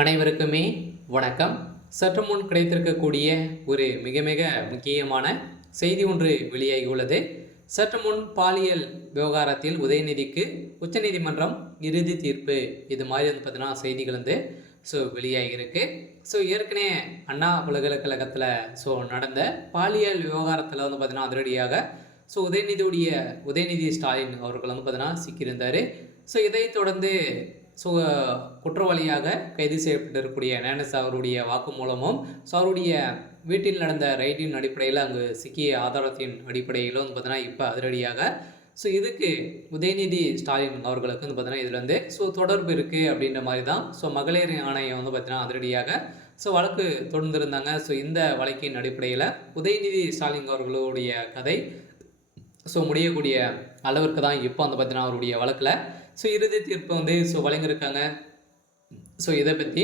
அனைவருக்குமே வணக்கம். சற்று முன் கிடைத்திருக்கக்கூடிய ஒரு மிக மிக முக்கியமான செய்தி ஒன்று வெளியாகியுள்ளது. சற்று முன் பாலியல் விவகாரத்தில் உதயநிதிக்கு உச்சநீதிமன்றம் இறுதி தீர்ப்பு, இது மாதிரி வந்து பார்த்தீங்கன்னா செய்திகள் வந்து வெளியாகியிருக்கு. ஏற்கனவே அண்ணா பல்கலைக்கழகத்தில் நடந்த பாலியல் விவகாரத்தில் வந்து பார்த்தீங்கன்னா அதிரடியாக உதயநிதி ஸ்டாலின் அவர்கள் வந்து பார்த்தீங்கன்னா சிக்கியிருந்தார். இதைத் தொடர்ந்து குற்றவாளியாக கைது செய்யப்பட்டிருக்கக்கூடிய நேனஸ் அவருடைய வாக்குமூலமும் அவருடைய வீட்டில் நடந்த ரைடின் அடிப்படையில் அங்கு சிக்கிய ஆதாரத்தின் அடிப்படையிலும் வந்து பார்த்தீங்கன்னா இப்போ அதிரடியாக இதுக்கு உதயநிதி ஸ்டாலின் அவர்களுக்கு வந்து பார்த்தீங்கன்னா இதில் வந்து தொடர்பு இருக்குது அப்படின்ற மாதிரி தான் மகளிர் ஆணையம் வந்து பார்த்தீங்கன்னா அதிரடியாக வழக்கு தொடர்ந்துருந்தாங்க. இந்த வழக்கின் அடிப்படையில் உதயநிதி ஸ்டாலின் அவர்களுடைய கதை முடியக்கூடிய அளவிற்கு தான் இப்போ வந்து பார்த்தீங்கன்னா அவருடைய வழக்கில் இறுதி தீர்ப்பு வந்து வழங்கியிருக்காங்க. இதை பற்றி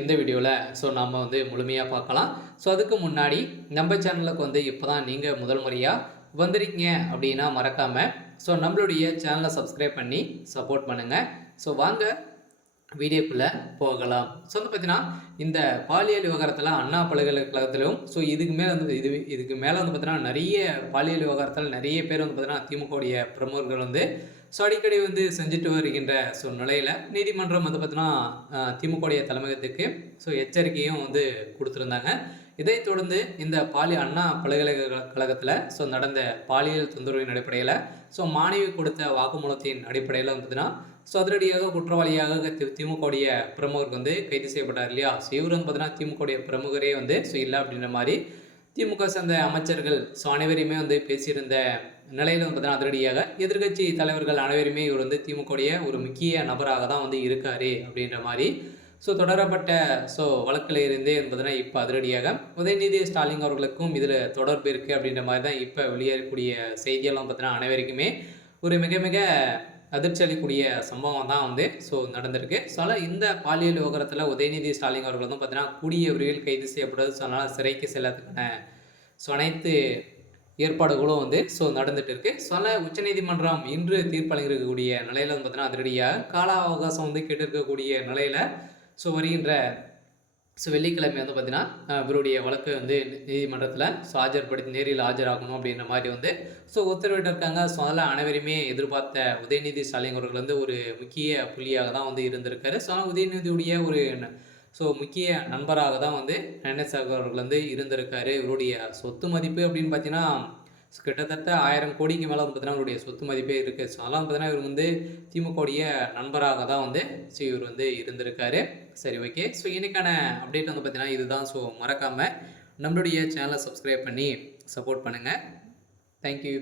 இந்த வீடியோவில் நாம் வந்து முழுமையாக பார்க்கலாம். அதுக்கு முன்னாடி நம்ம சேனலுக்கு வந்து இப்போ தான் நீங்கள் முதல் முறையாக வந்திருக்கீங்க அப்படின்னா மறக்காமல் நம்மளுடைய சேனலை சப்ஸ்கிரைப் பண்ணி சப்போர்ட் பண்ணுங்கள். வாங்க வீடியோக்குள்ளே போகலாம். வந்து பார்த்தீங்கன்னா இந்த பாலியல் விவகாரத்தில் அண்ணா பல்கலைக்கழகத்திலும் இதுக்கு மேலே வந்து இதுக்கு மேலே வந்து பார்த்தீங்கன்னா நிறைய பாலியல் விவகாரத்தில் நிறைய பேர் வந்து பார்த்தீங்கன்னா திமுகவுடைய பிரமுகர்கள் வந்து அடிக்கடி வந்து செஞ்சுட்டு வருகின்ற நிலையில் நீதிமன்றம் வந்து பார்த்தீங்கன்னா திமுகவுடைய தலைமையகத்துக்கு எச்சரிக்கையும் வந்து கொடுத்துருந்தாங்க. இதைத் தொடர்ந்து இந்த அண்ணா பல்கலைக்கழகத்தில் நடந்த பாலியல் தொந்தரவின் அடிப்படையில் மாணவி கொடுத்த வாக்குமூலத்தின் அடிப்படையில் வந்து பார்த்தீங்கன்னா அதிரடியாக குற்றவாளியாக திமுகவுடைய பிரமுகர் வந்து கைது செய்யப்பட்டார் இல்லையா. இவர் வந்து பார்த்தீங்கன்னா திமுகவுடைய பிரமுகரே வந்து இல்லை அப்படின்ற மாதிரி திமுக சேர்ந்த அமைச்சர்கள் அனைவரையுமே வந்து பேசியிருந்த நிலையில் வந்து பார்த்தீங்கன்னா அதிரடியாக எதிர்கட்சி தலைவர்கள் அனைவருமே இவர் வந்து திமுகவுடைய ஒரு முக்கிய நபராக தான் வந்து இருக்காரு அப்படின்ற மாதிரி தொடரப்பட்ட வழக்கில் இருந்தே என்பதுனா இப்போ அதிரடியாக உதயநிதி ஸ்டாலின் அவர்களுக்கும் இதில் தொடர்பு இருக்குது அப்படின்ற மாதிரி தான் இப்போ வெளியேறக்கூடிய செய்தியெல்லாம் பார்த்தீங்கன்னா அனைவருக்குமே ஒரு மிக மிக அதிர்ச்சி அளிக்கக்கூடிய சம்பவம் தான் வந்து நடந்திருக்கு. இந்த பாலியல் விவகாரத்தில் உதயநிதி ஸ்டாலின் அவர்கள் வந்து பார்த்தீங்கன்னா கூடிய விரைவில் கைது செய்யப்படுறது. அதனால் சிறைக்கு செல்லத்துக்கான அனைத்து ஏற்பாடுகளும் வந்து நடந்துட்டு இருக்கு. உச்சநீதிமன்றம் இன்று தீர்ப்பளிக்கக்கூடிய நிலையில் வந்து பார்த்தீங்கன்னா அதிரடியாக கால அவகாசம் வந்து கேட்டிருக்கக்கூடிய நிலையில் வருகின்ற வெள்ளிக்கிழமை வந்து பார்த்தீங்கன்னா இவருடைய வழக்கு வந்து நீதிமன்றத்தில் நேரில் ஆஜராகணும் அப்படின்ற மாதிரி வந்து உத்தரவிட்டிருக்காங்க. அதில் அனைவருமே எதிர்பார்த்த உதயநிதி ஸ்டாலின் அவர்கள் வந்து ஒரு முக்கிய புள்ளியாக தான் வந்து இருந்திருக்காரு. உதயநிதியுடைய ஒரு முக்கிய நண்பராக தான் வந்து நேனஸ் அவர்கள் வந்து இருந்திருக்காரு. இவருடைய சொத்து மதிப்பு அப்படின்னு பார்த்தீங்கன்னா கிட்டத்தட்ட 1000 கோடிக்கு மேலே வந்து பார்த்தீங்கன்னா அவருடைய சொத்து மதிப்பே இருக்குது. அதெல்லாம் பார்த்தீங்கன்னா இவர் வந்து திமுகவுடைய நண்பராக தான் வந்து இவர் வந்து இருந்திருக்காரு. சரி, ஓகே. இன்றைக்கான அப்டேட் வந்து பார்த்தீங்கன்னா இதுதான். மறக்காமல் நம்மளுடைய சேனலை சப்ஸ்கிரைப் பண்ணி சப்போர்ட் பண்ணுங்கள். தேங்க்யூ.